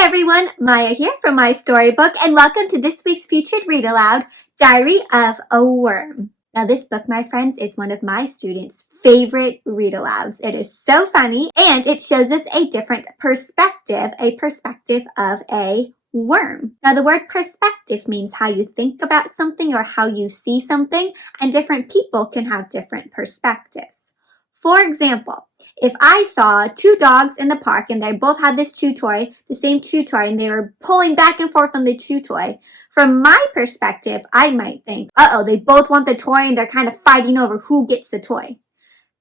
everyone, Maya here from My Storybook, and welcome to this week's featured read aloud, Diary of a Worm. Now this book, my friends, is one of my students' favorite read alouds. It is so funny, and it shows us a different perspective, a perspective of a worm. Now the word perspective means how you think about something or how you see something, and different people can have different perspectives. For example, if I saw two dogs in the park and they both had this chew toy, the same chew toy, and they were pulling back and forth on the chew toy, from my perspective, I might think, uh-oh, they both want the toy and they're kind of fighting over who gets the toy.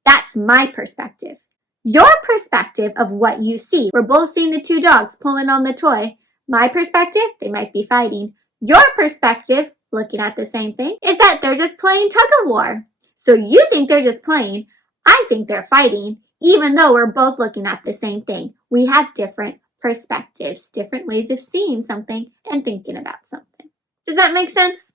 That's my perspective. Your perspective of what you see, we're both seeing the two dogs pulling on the toy. My perspective, they might be fighting. Your perspective, looking at the same thing, is that they're just playing tug of war. So you think they're just playing. I think they're fighting, even though we're both looking at the same thing. We have different perspectives, different ways of seeing something and thinking about something. Does that make sense?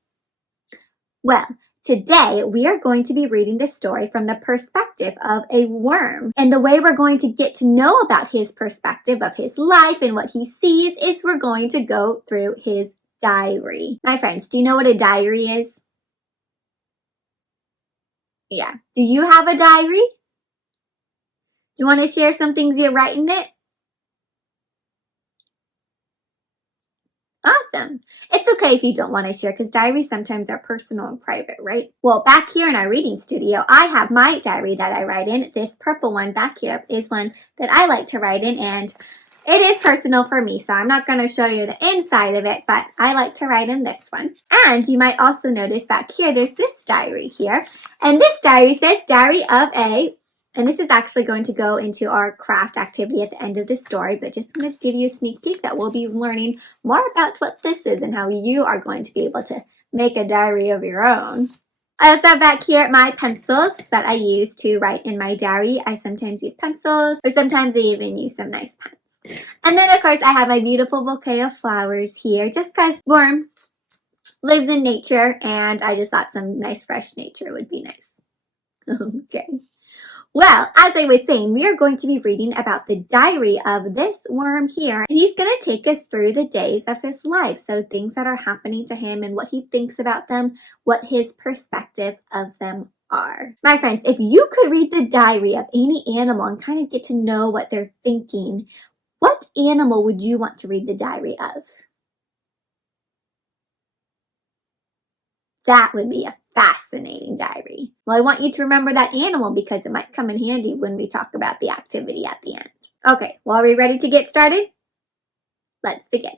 Well, today we are going to be reading this story from the perspective of a worm. And the way we're going to get to know about his perspective of his life and what he sees is we're going to go through his diary. My friends, do you know what a diary is? Yeah. Do you have a diary? Do you want to share some things you write in it? Awesome. It's okay if you don't want to share because diaries sometimes are personal and private, right? Well, back here in our reading studio, I have my diary that I write in. This purple one back here is one that I like to write in, and it is personal for me, so I'm not going to show you the inside of it, but I like to write in this one. And you might also notice back here, there's this diary here, and this diary says Diary of a, and this is actually going to go into our craft activity at the end of the story, but just wanted to give you a sneak peek that we'll be learning more about what this is and how you are going to be able to make a diary of your own. I also have back here my pencils that I use to write in my diary. I sometimes use pencils, or sometimes I even use some nice pens. And then, of course, I have my beautiful bouquet of flowers here, just because Worm lives in nature, and I just thought some nice fresh nature would be nice. Okay. Well, as I was saying, we are going to be reading about the diary of this worm here, and he's going to take us through the days of his life, so things that are happening to him and what he thinks about them, what his perspective of them are. My friends, if you could read the diary of any animal and kind of get to know what they're thinking, what animal would you want to read the diary of? That would be a fascinating diary. Well, I want you to remember that animal because it might come in handy when we talk about the activity at the end. Okay, well, are we ready to get started? Let's begin.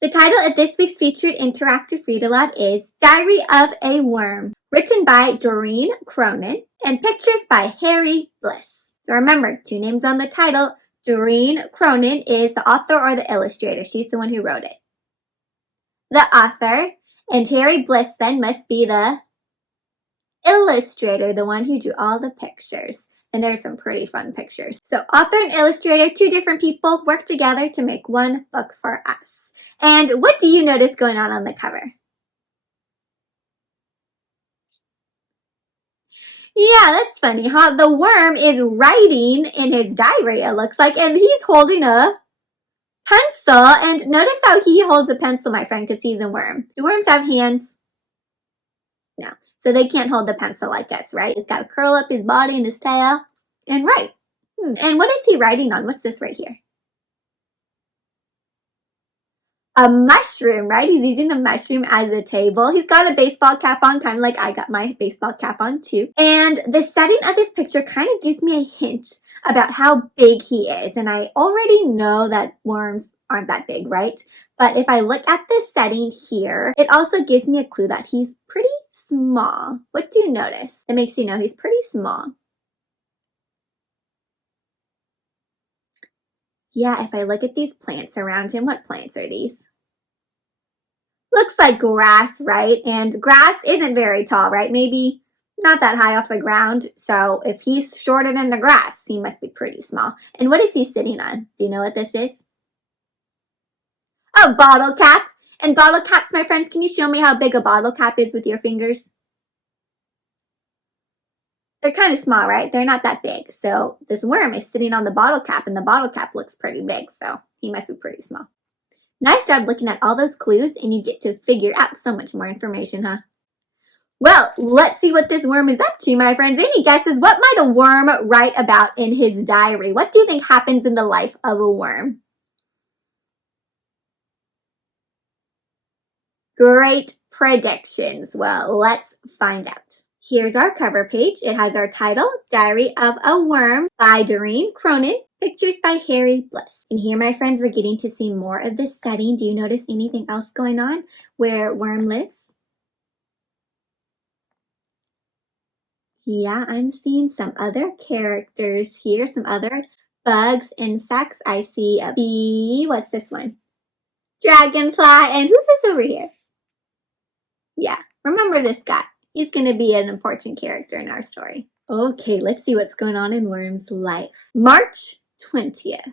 The title of this week's featured interactive read aloud is Diary of a Worm, written by Doreen Cronin and pictures by Bliss. So remember, two names on the title. Doreen Cronin is the author or the illustrator. She's the one who wrote it. The author, and Bliss then must be the illustrator, the one who drew all the pictures. And there's some pretty fun pictures. So author and illustrator, two different people, work together to make one book for us. And what do you notice going on the cover? Yeah, that's funny, huh? The worm is writing in his diary, it looks like, and he's holding a pencil. And notice how he holds a pencil, my friend, because he's a worm. Do worms have hands? No. So they can't hold the pencil like us, right? He's got to curl up his body and his tail and write. And what is he writing on? What's this right here? A mushroom, right? He's using the mushroom as a table. He's got a baseball cap on, kind of like I got my baseball cap on too. And the setting of this picture kind of gives me a hint about how big he is. And I already know that worms aren't that big, right? But if I look at this setting here, it also gives me a clue that he's pretty small. What do you notice? It makes you know he's pretty small. Yeah, if I look at these plants around him, what plants are these? Looks like grass, right? And grass isn't very tall, right? Maybe not that high off the ground. So if he's shorter than the grass, he must be pretty small. And what is he sitting on? Do you know what this is? A bottle cap. And bottle caps, my friends, can you show me how big a bottle cap is with your fingers? They're kind of small, right? They're not that big. So this worm is sitting on the bottle cap, and the bottle cap looks pretty big, so he must be pretty small. Nice job looking at all those clues, and you get to figure out so much more information, huh? Well, let's see what this worm is up to, my friends. Any guesses? What might a worm write about in his diary? What do you think happens in the life of a worm? Great predictions. Well, let's find out. Here's our cover page. It has our title, Diary of a Worm by Doreen Cronin. Pictures by Bliss. And here, my friends, we're getting to see more of the setting. Do you notice anything else going on where Worm lives? Yeah, I'm seeing some other characters here, some other bugs, insects. I see a bee. What's this one? Dragonfly. And who's this over here? Yeah, remember this guy. He's going to be an important character in our story. Okay, let's see what's going on in Worm's life. March 20th.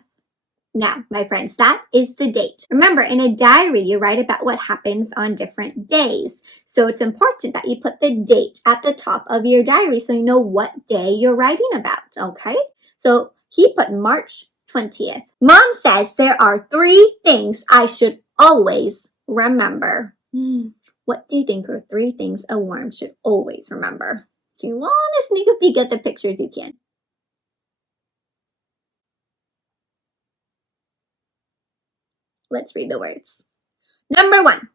Now, my friends, that is the date. Remember, in a diary, you write about what happens on different days. So it's important that you put the date at the top of your diary so you know what day you're writing about, okay? So he put March 20th. Mom says there are 3 things I should always remember. What do you think are 3 things a worm should always remember? If you want to sneak a peek at the pictures, you can. Let's read the words. Number 1,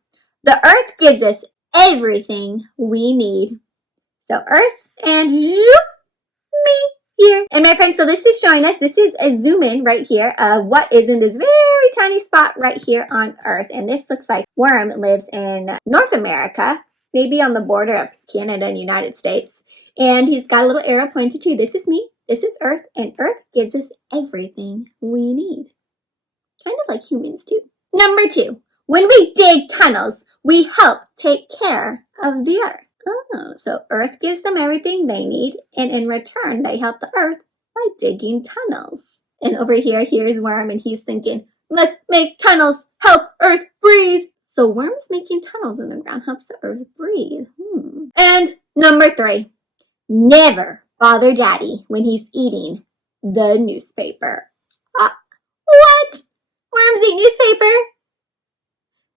the earth gives us everything we need. So earth and me here. And my friends, so this is showing us, this is a zoom in right here of what is in this very tiny spot right here on earth. And this looks like Worm lives in North America, maybe on the border of Canada and United States. And he's got a little arrow pointed to, this is me, this is earth, and earth gives us everything we need. Kind of like humans too. Number 2, when we dig tunnels, we help take care of the earth. Oh, so earth gives them everything they need, and in return, they help the earth by digging tunnels. And over here, here's Worm, and he's thinking, let's make tunnels, help earth breathe. So Worm is making tunnels in the ground, helps the earth breathe. And number 3, never bother Daddy when he's eating the newspaper. What? Worms eat newspaper?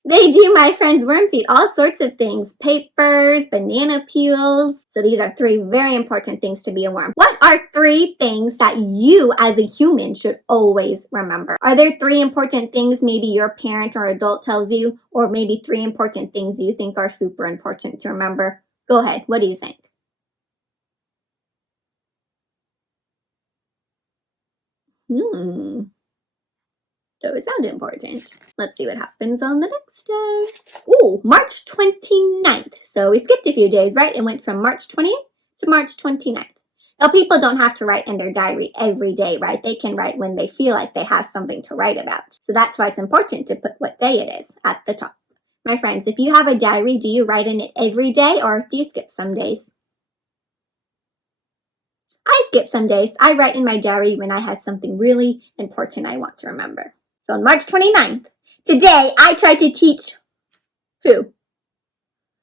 They do, my friends. Worms eat all sorts of things. Papers, banana peels. So these are 3 very important things to be a worm. What are 3 things that you as a human should always remember? Are there 3 important things maybe your parent or adult tells you? Or maybe 3 important things you think are super important to remember? Go ahead. What do you think? Those sound important. Let's see what happens on the next day. Ooh, March 29th. So we skipped a few days, right? It went from March 20th to March 29th. Now, people don't have to write in their diary every day, right? They can write when they feel like they have something to write about. So that's why it's important to put what day it is at the top. My friends, if you have a diary, do you write in it every day or do you skip some days? I skip some days. I write in my diary when I have something really important I want to remember. So on March 29th, today I tried to teach who?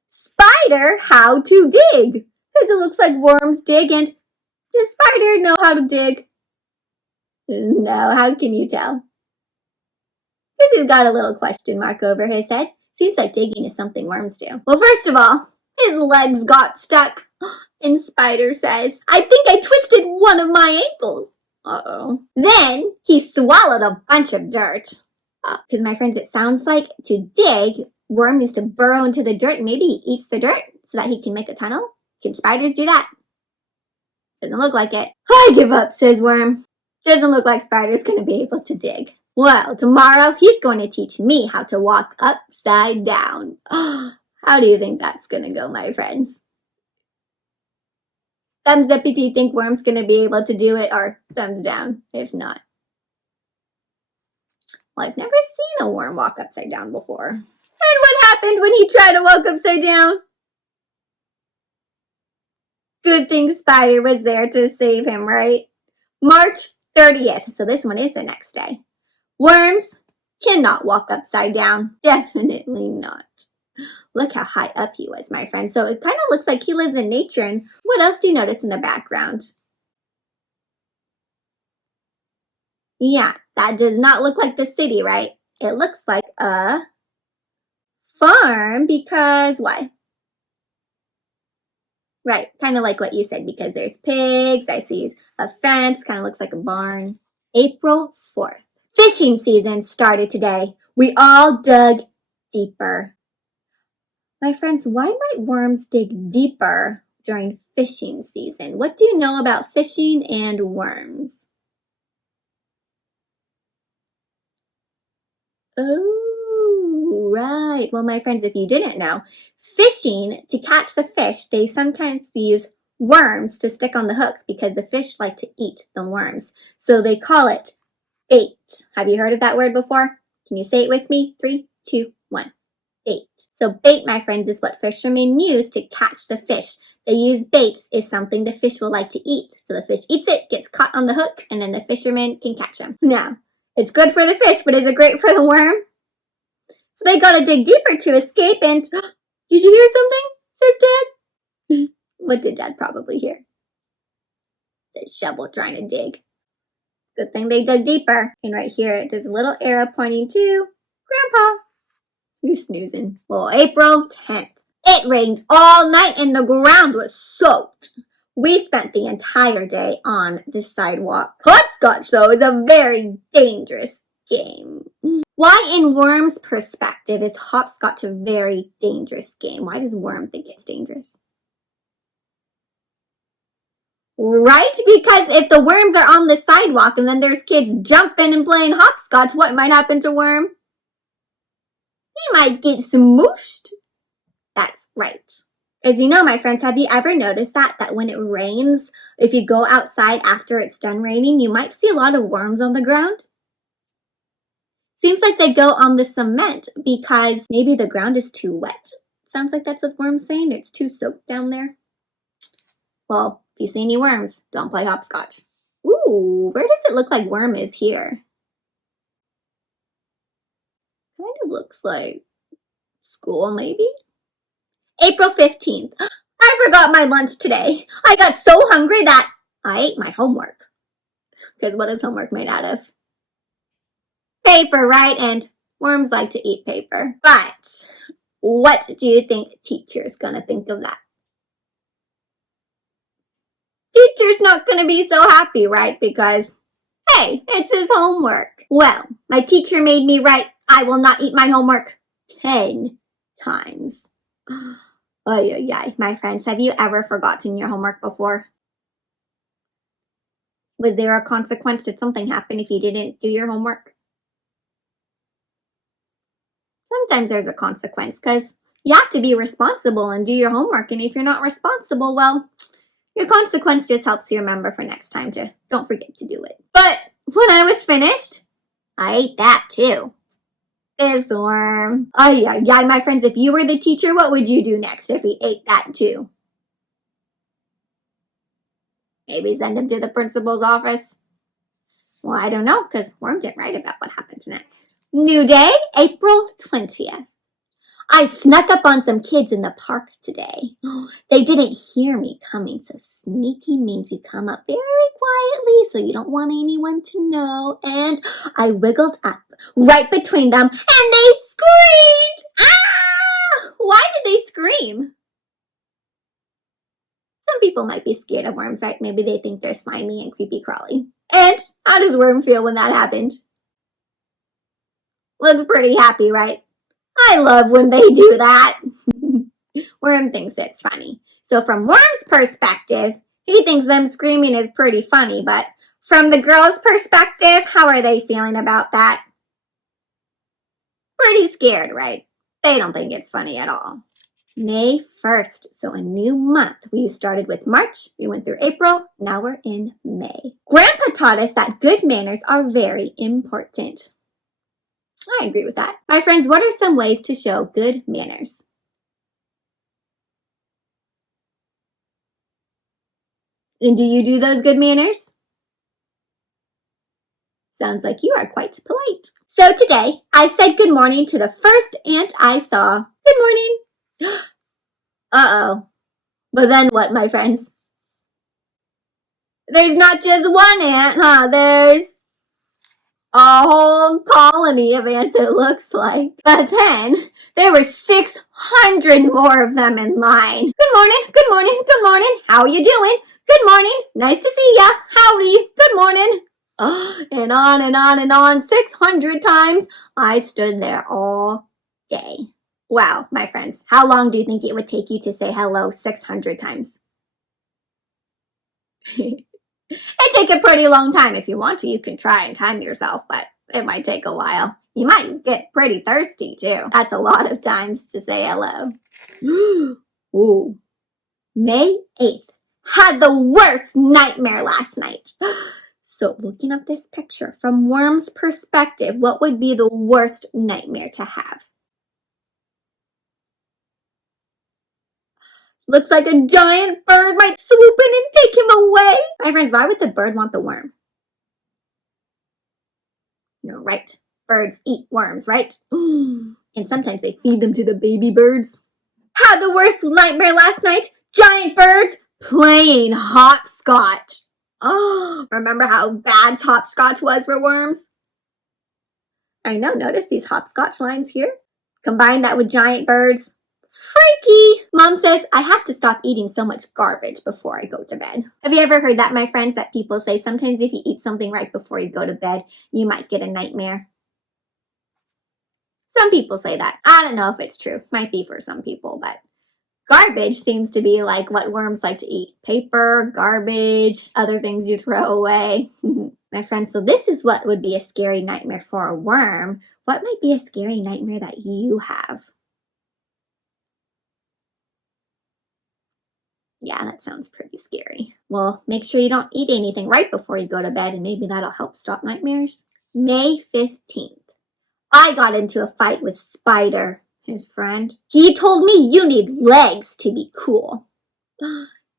Spider how to dig. Because it looks like worms dig, and does Spider know how to dig? No, how can you tell? Because he's got a little question mark over his head. Seems like digging is something worms do. Well, first of all, his legs got stuck. And Spider says, I think I twisted one of my ankles. Uh-oh. Then he swallowed a bunch of dirt. Because my friends, it sounds like to dig, Worm needs to burrow into the dirt and maybe he eats the dirt so that he can make a tunnel. Can spiders do that? Doesn't look like it. I give up, says Worm. Doesn't look like Spider's going to be able to dig. Well, tomorrow he's going to teach me how to walk upside down. How do you think that's going to go, my friends? Thumbs up if you think Worm's going to be able to do it, or thumbs down if not. Well, I've never seen a worm walk upside down before. And what happened when he tried to walk upside down? Good thing Spider was there to save him, right? March 30th, so this one is the next day. Worms cannot walk upside down. Definitely not. Look how high up he was, my friend. So it kind of looks like he lives in nature. And what else do you notice in the background? Yeah, that does not look like the city, right? it looks like a farm because why? Right, kind of like what you said, because there's pigs. I see a fence, kind of looks like a barn. April 4th. Fishing season started today. We all dug deeper. My friends, why might worms dig deeper during fishing season? What do you know about fishing and worms? Oh, right. Well, my friends, if you didn't know, fishing, to catch the fish, they sometimes use worms to stick on the hook because the fish like to eat the worms. So they call it bait. Have you heard of that word before? Can you say it with me? 3, 2, 1. Bait. So bait, my friends, is what fishermen use to catch the fish. They use baits is something the fish will like to eat. So the fish eats it, gets caught on the hook, and then the fisherman can catch him. Now, it's good for the fish, but is it great for the worm? So they gotta dig deeper to escape and... Did you hear something? Says Dad. What did Dad probably hear? The shovel trying to dig. Good thing they dug deeper. And right here, there's a little arrow pointing to Grandpa. Who's snoozing? Well, April 10th. It rained all night and the ground was soaked. We spent the entire day on the sidewalk. Hopscotch, though, is a very dangerous game. Why, in Worm's perspective, is hopscotch a very dangerous game? Why does Worm think it's dangerous? Right? Because if the worms are on the sidewalk and then there's kids jumping and playing hopscotch, what might happen to Worm? He might get smooshed. That's right. As you know, my friends, have you ever noticed that when it rains, if you go outside after it's done raining, you might see a lot of worms on the ground? Seems like they go on the cement because maybe the ground is too wet. Sounds like that's what Worm's saying. It's too soaked down there. Well, if you see any worms, don't play hopscotch. Ooh, where does it look like Worm is here? Kind of looks like school, maybe? April 15th. I forgot my lunch today. I got so hungry that I ate my homework. Because what is homework made out of? Paper, right? And worms like to eat paper. But what do you think teacher's gonna think of that? Teacher's not gonna be so happy, right? Because, hey, it's his homework. Well, my teacher made me write, I will not eat my homework 10 times. Ay, my friends, have you ever forgotten your homework before? Was there a consequence? Did something happen if you didn't do your homework? Sometimes there's a consequence because you have to be responsible and do your homework. And if you're not responsible, well, your consequence just helps you remember for next time to don't forget to do it. But when I was finished, I ate that too. This worm. Ay, my friends, if you were the teacher, what would you do next if he ate that too? Maybe send him to the principal's office? Well, I don't know, because Worm didn't write about what happens next. New day, April 20th. I snuck up on some kids in the park today. They didn't hear me coming, so sneaky means you come up very quietly so you don't want anyone to know. And I wiggled up right between them and they screamed! Ah! Why did they scream? Some people might be scared of worms, right? Maybe they think they're slimy and creepy crawly. And how does Worm feel when that happened? Looks pretty happy, right? I love when they do that. Worm thinks it's funny. So from Worm's perspective, he thinks them screaming is pretty funny, but from the girl's perspective, how are they feeling about that? Pretty scared, right? They don't think it's funny at all. May 1st, so a new month. We started with March, we went through April, now we're in May. Grandpa taught us that good manners are very important. I agree with that. My friends, what are some ways to show good manners? And do you do those good manners? Sounds like you are quite polite. So today, I said good morning to the first ant I saw. Good morning. Uh-oh. But then what, my friends? There's not just one ant, huh? There's A whole colony of ants, it looks like. But then there were 600 more of them in line. Good morning, good morning, good morning. How are you doing? Good morning. Nice to see ya. Howdy. Good morning. And on and on and on, 600 times. I stood there all day. Wow, my friends, how long do you think it would take you to say hello 600 times? It take a pretty long time. If you want to, you can try and time yourself, but it might take a while. You might get pretty thirsty too. That's a lot of times to say hello. Ooh. May 8th. Had the worst nightmare last night. So looking at this picture from Worm's perspective, what would be the worst nightmare to have? Looks like a giant bird might swoop in and take him away. My friends, why would the bird want the worm? You're right. Birds eat worms, right? And sometimes they feed them to the baby birds. Had the worst nightmare last night. Giant birds playing hopscotch. Oh, remember how bad hopscotch was for worms? I know, notice these hopscotch lines here? Combine that with giant birds. Freaky! Mom says I have to stop eating so much garbage before I go to bed. Have you ever heard that, my friends, that people say sometimes if you eat something right before you go to bed, you might get a nightmare? Some people say that. I don't know if it's true. Might be for some people, but garbage seems to be like what worms like to eat. Paper, garbage, other things you throw away. My friends, so this is what would be a scary nightmare for a worm. What might be a scary nightmare that you have? Yeah, that sounds pretty scary. Well, make sure you don't eat anything right before you go to bed, and maybe that'll help stop nightmares. May 15th. I got into a fight with Spider, his friend. He told me you need legs to be cool.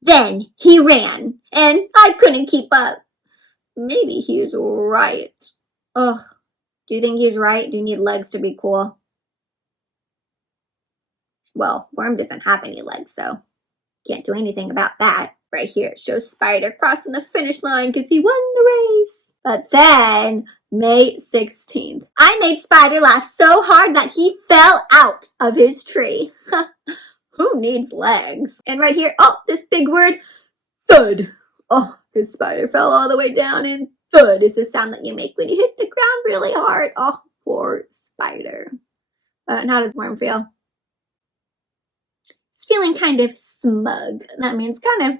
Then he ran, and I couldn't keep up. Maybe he's right. Ugh, do you think he's right? Do you need legs to be cool? Well, Worm doesn't have any legs, so can't do anything about that. Right here it shows Spider crossing the finish line because he won the race. But then, May 16th, I made Spider laugh so hard that he fell out of his tree. Who needs legs? And right here, oh, this big word, thud. Oh, because Spider fell all the way down, and thud is the sound that you make when you hit the ground really hard. Oh, poor Spider. And how does Worm feel? He's feeling kind of smug. That means kind of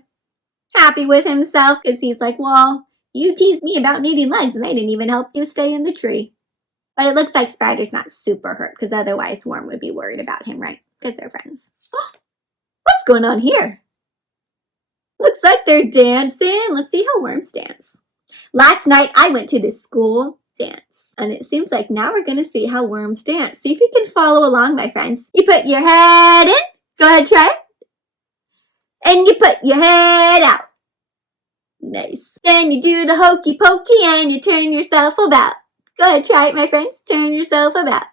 happy with himself because he's like, well, you teased me about needing legs and they didn't even help you stay in the tree. But it looks like Spider's not super hurt because otherwise Worm would be worried about him, right? Because they're friends. What's going on here? Looks like they're dancing. Let's see how worms dance. Last night I went to the school dance. And it seems like now we're going to see how worms dance. See if you can follow along, my friends. You put your head in. Go ahead, try it. And you put your head out. Nice. Then you do the hokey pokey and you turn yourself about. Go ahead, try it, my friends. Turn yourself about.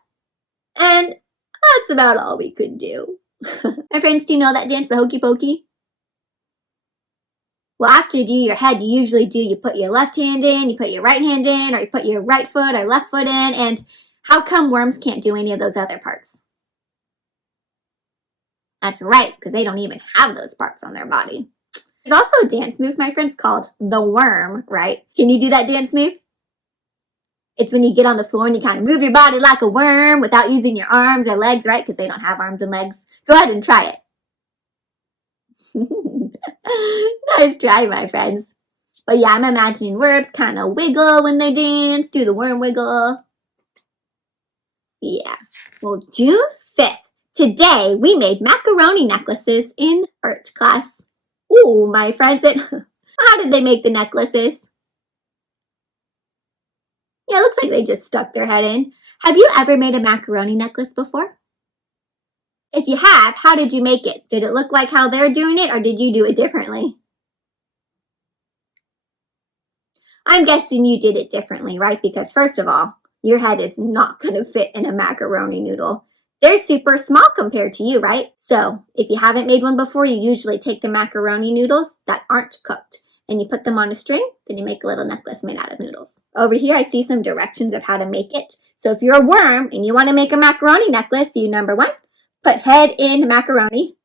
And that's about all we could do. My friends, do you know that dance, the hokey pokey? Well, after you do your head, you usually you put your left hand in, you put your right hand in, or you put your right foot or left foot in. And how come worms can't do any of those other parts? That's right, because they don't even have those parts on their body. There's also a dance move, my friends, called the worm, right? Can you do that dance move? It's when you get on the floor and you kind of move your body like a worm without using your arms or legs, right? Because they don't have arms and legs. Go ahead and try it. Nice try, my friends. But yeah, I'm imagining worms kind of wiggle when they dance, do the worm wiggle. Yeah. Well, June 5th. Today, we made macaroni necklaces in art class. Ooh, my friends, how did they make the necklaces? Yeah, it looks like they just stuck their head in. Have you ever made a macaroni necklace before? If you have, how did you make it? Did it look like how they're doing it, or did you do it differently? I'm guessing you did it differently, right? Because first of all, your head is not going to fit in a macaroni noodle. They're super small compared to you, right? So if you haven't made one before, you usually take the macaroni noodles that aren't cooked and you put them on a string, then you make a little necklace made out of noodles. Over here, I see some directions of how to make it. So if you're a worm and you want to make a macaroni necklace, you, number 1, put head in macaroni.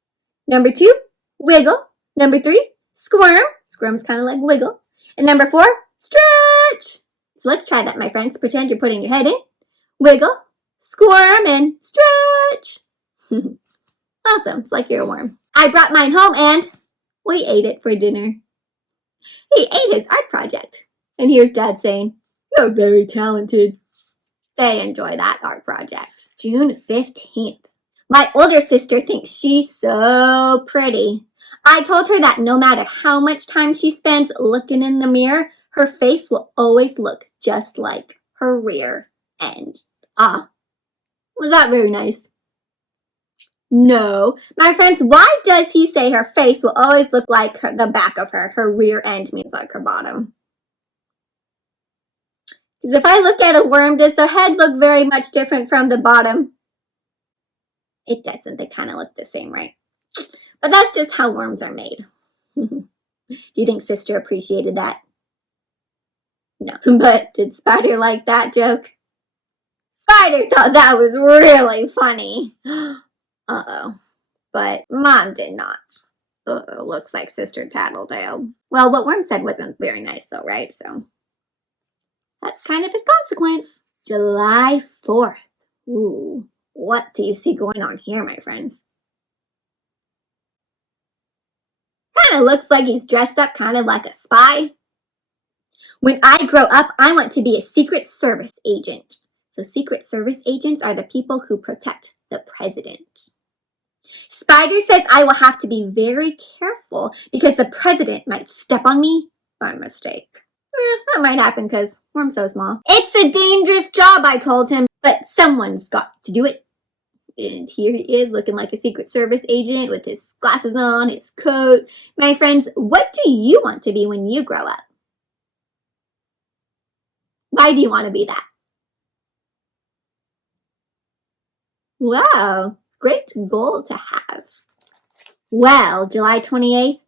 Number 2, wiggle. Number 3, squirm. Squirm's kind of like wiggle. And number 4, stretch. So let's try that, my friends. Pretend you're putting your head in, wiggle, squirm, and stretch. Awesome. It's like you're a worm. I brought mine home and we ate it for dinner. He ate his art project. And here's Dad saying, "You're very talented." They enjoy that art project. June 15th. My older sister thinks she's so pretty. I told her that no matter how much time she spends looking in the mirror, her face will always look just like her rear end. Was that very nice? No. My friends, why does he say her face will always look like the back of her? Her rear end means like her bottom. Because if I look at a worm, does the head look very much different from the bottom? It doesn't. They kind of look the same, right? But that's just how worms are made. Do you think Sister appreciated that? No. But did Spider like that joke? Spider thought that was really funny. Uh-oh. But Mom did not. Uh-oh, looks like Sister Tattletale. Well, what Worm said wasn't very nice though, right? So that's kind of his consequence. July 4th. Ooh, what do you see going on here, my friends? Kind of looks like he's dressed up kind of like a spy. When I grow up, I want to be a Secret Service agent. So Secret Service agents are the people who protect the president. Spider says I will have to be very careful because the president might step on me by mistake. That might happen because Worm's so small. It's a dangerous job, I told him, but someone's got to do it. And here he is looking like a Secret Service agent with his glasses on, his coat. My friends, what do you want to be when you grow up? Why do you want to be that? Wow, great goal to have. Well, July 28th,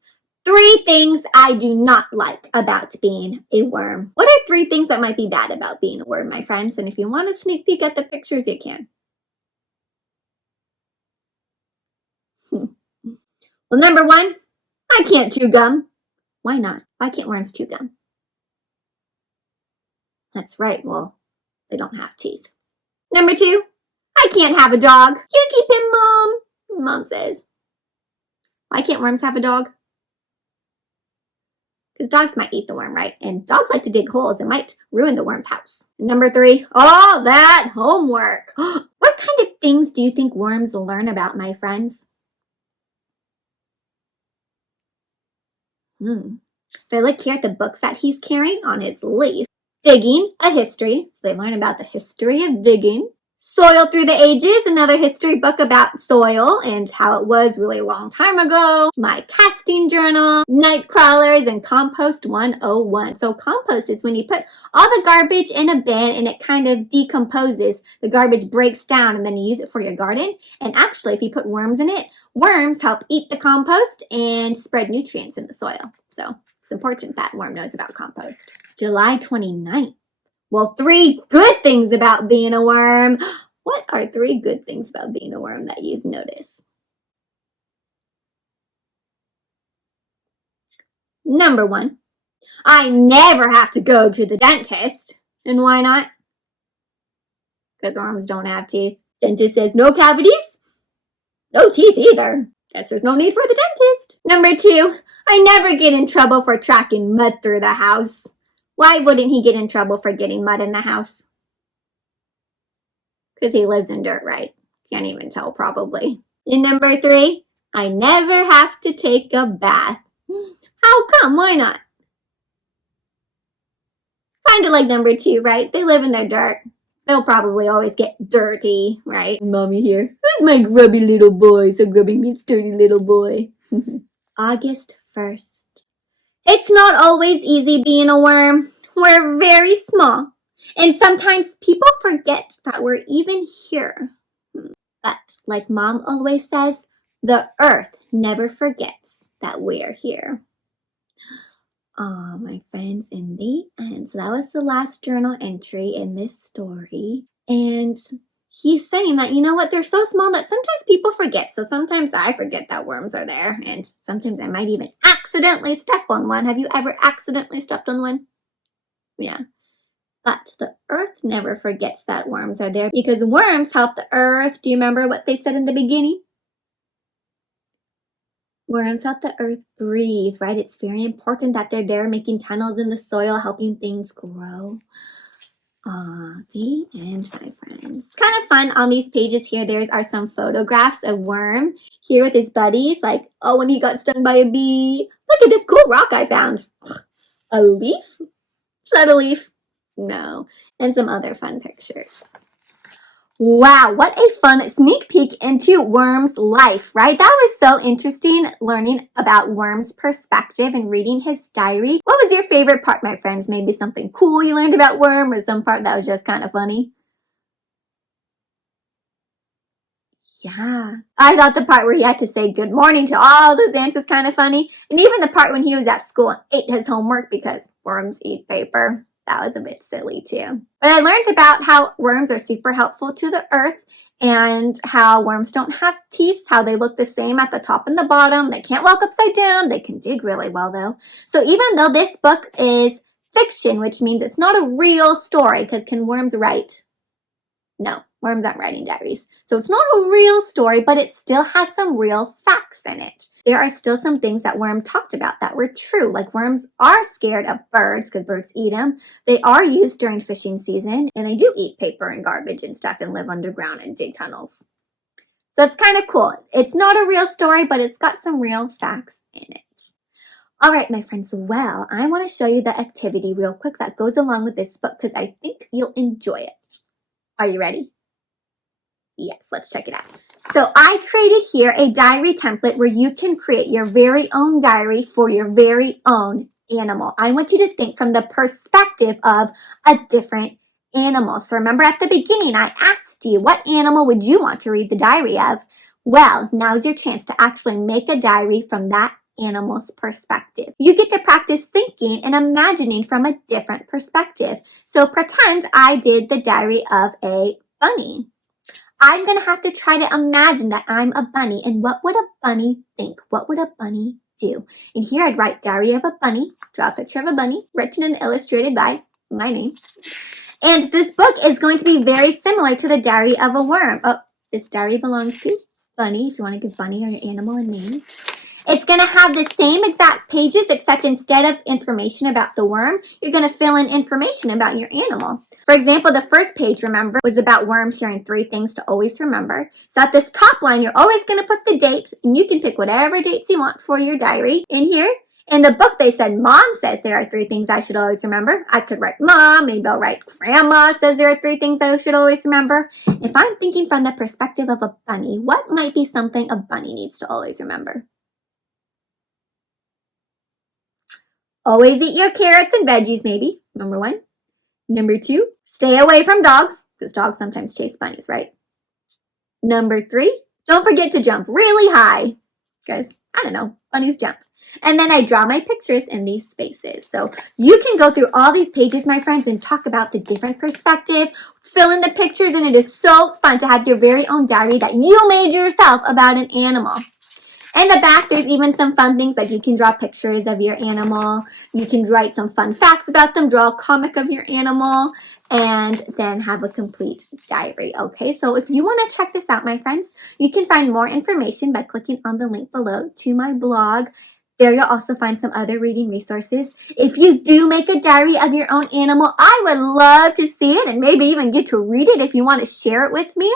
3 things I do not like about being a worm. What are 3 things that might be bad about being a worm, my friends? And if you want a sneak peek at the pictures, you can. Well, number 1, I can't chew gum. Why not? Why can't worms chew gum? That's right, well, they don't have teeth. Number 2, I can't have a dog. You keep him, Mom, Mom says. Why can't worms have a dog? Because dogs might eat the worm, right? And dogs like to dig holes and might ruin the worm's house. Number 3, all that homework. What kind of things do you think worms learn about, my friends? If I look here at the books that he's carrying on his leaf, digging, a history, so they learn about the history of digging. Soil Through the Ages, another history book about soil and how it was really a long time ago. My casting journal, night crawlers, and compost 101. So compost is when you put all the garbage in a bin and it kind of decomposes. The garbage breaks down and then you use it for your garden. And actually, if you put worms in it, worms help eat the compost and spread nutrients in the soil. So it's important that worm knows about compost. July 29th. Well, 3 good things about being a worm. What are 3 good things about being a worm that you notice? Number 1, I never have to go to the dentist. And why not? Because worms don't have teeth. Dentist says no cavities, no teeth either. Guess there's no need for the dentist. Number 2, I never get in trouble for tracking mud through the house. Why wouldn't he get in trouble for getting mud in the house? Because he lives in dirt, right? Can't even tell, probably. And number 3, I never have to take a bath. How come? Why not? Kind of like number 2, right? They live in their dirt. They'll probably always get dirty, right? Mommy here. Who's my grubby little boy? So grubby meets dirty little boy. August 1st. It's not always easy being a worm. We're very small. And sometimes people forget that we're even here. But like Mom always says, the earth never forgets that we're here. My friends, in the end. So that was the last journal entry in this story. And he's saying that, you know what, they're so small that sometimes people forget. So sometimes I forget that worms are there. And sometimes I might even accidentally step on one. Have you ever accidentally stepped on one? Yeah. But the earth never forgets that worms are there because worms help the earth. Do you remember what they said in the beginning? Worms help the earth breathe, right? It's very important that they're there making tunnels in the soil, helping things grow. The end, my friends. It's kind of fun on these pages here. There are some photographs of Worm here with his buddies. Like, oh, when he got stung by a bee. Look at this cool rock I found. A leaf? Is that a leaf? No. And some other fun pictures. Wow, what a fun sneak peek into Worm's life, right? That was so interesting learning about Worm's perspective and reading his diary. What was your favorite part, my friends? Maybe something cool you learned about Worm or some part that was just kind of funny? Yeah, I thought the part where he had to say good morning to all those ants was kind of funny. And even the part when he was at school and ate his homework because worms eat paper. That was a bit silly too. But I learned about how worms are super helpful to the earth and how worms don't have teeth, how they look the same at the top and the bottom. They can't walk upside down. They can dig really well though. So even though this book is fiction, which means it's not a real story, because can worms write? No, worms aren't writing diaries. So it's not a real story, but it still has some real facts in it. There are still some things that Worm talked about that were true, like worms are scared of birds because birds eat them. They are used during fishing season, and they do eat paper and garbage and stuff and live underground and dig tunnels. So it's kind of cool. It's not a real story, but it's got some real facts in it. All right, my friends, well, I want to show you the activity real quick that goes along with this book because I think you'll enjoy it. Are you ready? Yes, let's check it out. So I created here a diary template where you can create your very own diary for your very own animal. I want you to think from the perspective of a different animal. So remember at the beginning, I asked you, what animal would you want to read the diary of? Well, now's your chance to actually make a diary from that animal's perspective. You get to practice thinking and imagining from a different perspective. So pretend I did the diary of a bunny. I'm going to have to try to imagine that I'm a bunny, and what would a bunny think? What would a bunny do? And here I'd write diary of a bunny, draw a picture of a bunny, written and illustrated by my name. And this book is going to be very similar to the diary of a worm. Oh, this diary belongs to Bunny, if you want to give Bunny or your animal a name. It's going to have the same exact pages, except instead of information about the worm, you're going to fill in information about your animal. For example, the first page, remember, was about Worm sharing 3 things to always remember. So at this top line, you're always going to put the date, and you can pick whatever dates you want for your diary. In here, in the book, they said, Mom says there are 3 things I should always remember. I could write Mom, maybe I'll write Grandma says there are 3 things I should always remember. If I'm thinking from the perspective of a bunny, what might be something a bunny needs to always remember? Always eat your carrots and veggies, maybe, number 1. Number 2, stay away from dogs, because dogs sometimes chase bunnies, right? Number 3, don't forget to jump really high. Guys, I don't know, bunnies jump. And then I draw my pictures in these spaces. So you can go through all these pages, my friends, and talk about the different perspective, fill in the pictures, and it is so fun to have your very own diary that you made yourself about an animal. In the back, there's even some fun things like you can draw pictures of your animal. You can write some fun facts about them, draw a comic of your animal, and then have a complete diary. Okay, so if you want to check this out, my friends, you can find more information by clicking on the link below to my blog. There you'll also find some other reading resources. If you do make a diary of your own animal, I would love to see it and maybe even get to read it if you want to share it with me.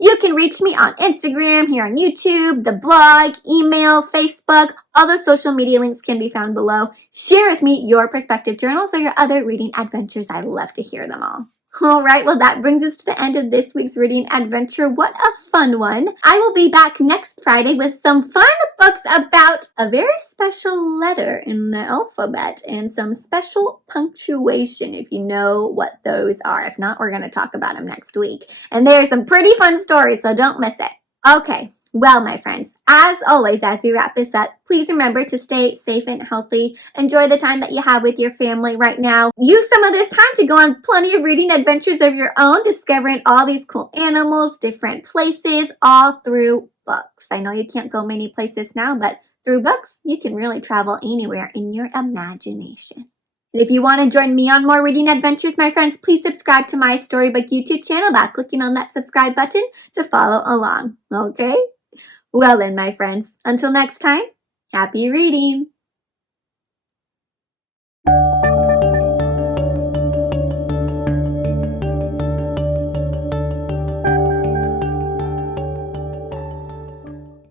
You can reach me on Instagram, here on YouTube, the blog, email, Facebook. All those social media links can be found below. Share with me your perspective journals or your other reading adventures. I'd love to hear them all. All right, well, that brings us to the end of this week's reading adventure. What a fun one. I will be back next Friday with some fun books about a very special letter in the alphabet and some special punctuation, if you know what those are. If not, we're going to talk about them next week. And there are some pretty fun stories, so don't miss it. Okay, Well, my friends, as always, as we wrap this up, please remember to stay safe and healthy. Enjoy the time that you have with your family right now. Use some of this time to go on plenty of reading adventures of your own, discovering all these cool animals, different places, all through books. I know you can't go many places now, but through books, you can really travel anywhere in your imagination. And if you want to join me on more reading adventures, my friends, please subscribe to my Storybook YouTube channel by clicking on that subscribe button to follow along, okay? Well then, my friends, until next time, happy reading!